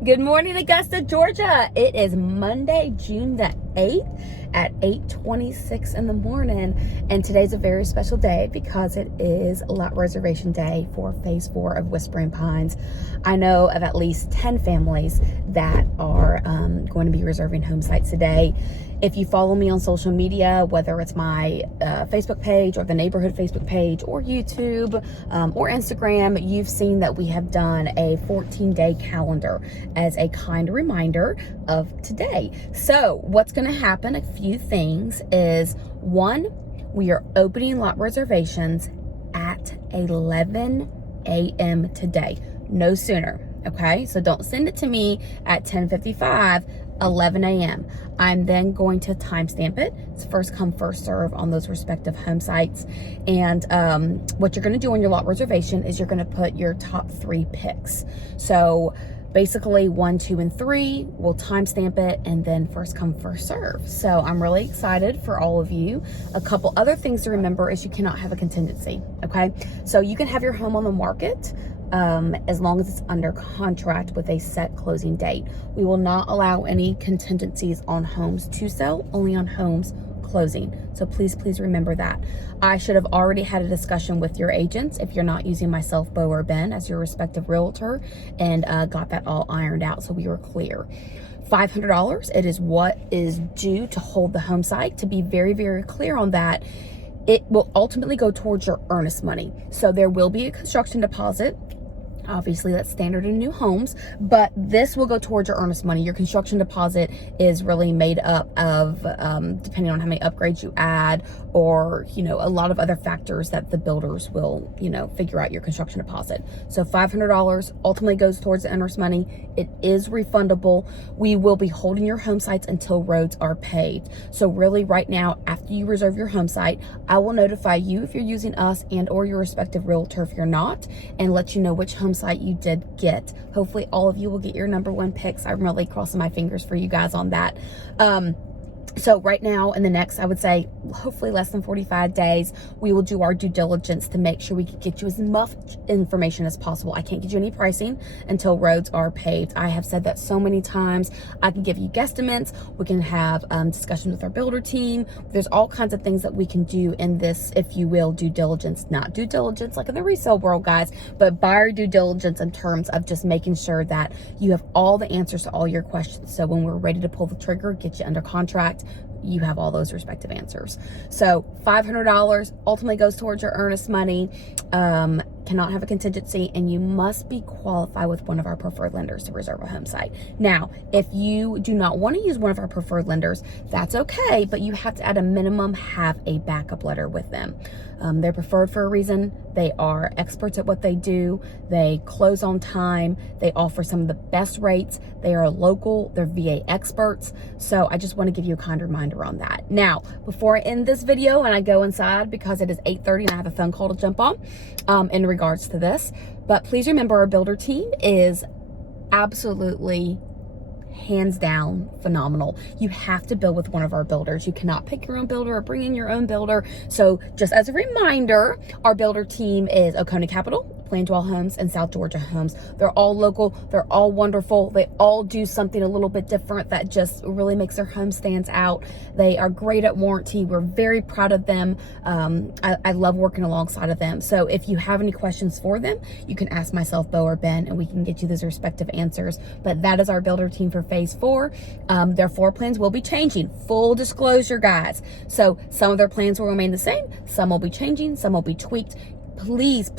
Good morning, Augusta, Georgia. It is Monday, June the 8th at 8:26 in the morning. And today's a very special day because it is lot reservation day for phase 4 of Whispering Pines. I know of at least 10 families that are going to be reserving home sites today. If you follow me on social media, whether it's my Facebook page or the neighborhood Facebook page or YouTube or Instagram, you've seen that we have done a 14-day calendar as a kind reminder of today. So what's going to happen, a few things is, one, we are opening lot reservations at 11 a.m. today, no sooner. Okay, so don't send it to me at 10:55. 11 a.m. I'm then going to timestamp it. It's first come, first serve on those respective home sites. And what you're going to do on your lot reservation is you're going to put your top 3 picks. So basically 1, 2, and 3, we'll timestamp it, and then first come, first serve. So I'm really excited for all of you. A couple other things to remember is you cannot have a contingency. Okay, so you can have your home on the market as long as it's under contract with a set closing date. We will not allow any contingencies on homes to sell, only on homes closing. So please remember that. I should have already had a discussion with your agents if you're not using myself, Bo, or Ben as your respective realtor, and got that all ironed out so we were clear. $500, it is what is due to hold the home site. To be very, very clear on that, it will ultimately go towards your earnest money. So there will be a construction deposit. Obviously, that's standard in new homes, but this will go towards your earnest money. Your construction deposit is really made up of, depending on how many upgrades you add, or, a lot of other factors that the builders will, figure out your construction deposit. So $500 ultimately goes towards the earnest money. It is refundable. We will be holding your home sites until roads are paved. So really right now, after you reserve your home site, I will notify you if you're using us and or your respective realtor if you're not, and let you know which home site you did get. Hopefully all of you will get your number 1 picks. I'm really crossing my fingers for you guys on that. So right now, in the next, I would say, hopefully less than 45 days, we will do our due diligence to make sure we can get you as much information as possible. I can't get you any pricing until roads are paved. I have said that so many times. I can give you guesstimates. We can have discussions with our builder team. There's all kinds of things that we can do in this, if you will, due diligence. Not due diligence like in the resale world, guys, but buyer due diligence in terms of just making sure that you have all the answers to all your questions. So when we're ready to pull the trigger, get you under contract, you have all those respective answers. So $500 ultimately goes towards your earnest money. Cannot have a contingency, and you must be qualified with one of our preferred lenders to reserve a home site. Now, if you do not want to use one of our preferred lenders, that's okay, but you have to at a minimum have a backup letter with them. They're preferred for a reason. They are experts at what they do. They close on time. They offer some of the best rates. They are local. They're VA experts. So I just want to give you a kind reminder on that. Now, before I end this video and I go inside, because it is 8:30 and I have a phone call to jump on in regards to this, but please remember our builder team is absolutely hands down phenomenal. You have to build with one of our builders. You cannot pick your own builder or bring in your own builder. So just as a reminder, our builder team is Oconee Capital, Plaindwell Homes, and South Georgia Homes. They're all local. They're all wonderful. They all do something a little bit different that just really makes their home stands out. They are great at warranty. We're very proud of them. I love working alongside of them. So if you have any questions for them, you can ask myself, Bo, or Ben, and we can get you those respective answers. But that is our builder team for phase 4. Their floor plans will be changing. Full disclosure, guys. So some of their plans will remain the same. Some will be changing. Some will be tweaked. Please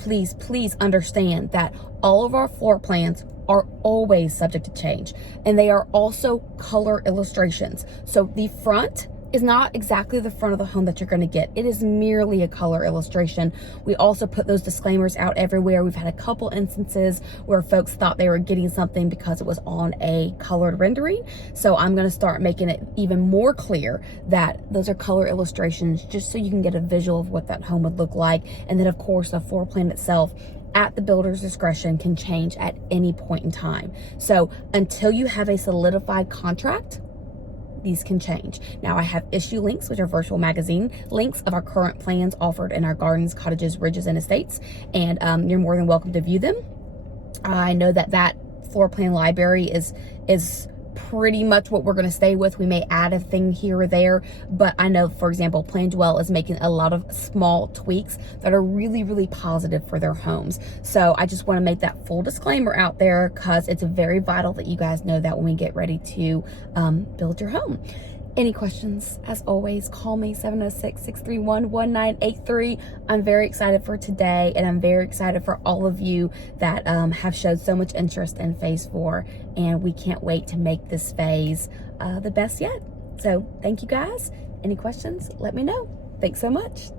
understand that all of our floor plans are always subject to change, and they are also color illustrations. So the front is not exactly the front of the home that you're going to get. It is merely a color illustration. We also put those disclaimers out everywhere. We've had a couple instances where folks thought they were getting something because it was on a colored rendering. So I'm going to start making it even more clear that those are color illustrations, just so you can get a visual of what that home would look like. And then of course the floor plan itself, at the builder's discretion, can change at any point in time. So until you have a solidified contract, these can change. Now I have issue links, which are virtual magazine links of our current plans offered in our gardens, cottages, ridges, and estates. And you're more than welcome to view them. I know that floor plan library is pretty much what we're going to stay with. We may add a thing here or there, but I know, for example, Plan Dwell is making a lot of small tweaks that are really, really positive for their homes. So I just want to make that full disclaimer out there, because it's very vital that you guys know that when we get ready to build your home. Any questions, as always, call me 706-631-1983. I'm very excited for today, and I'm very excited for all of you that have showed so much interest in phase 4, and we can't wait to make this phase the best yet. So thank you guys. Any questions, let me know. Thanks so much.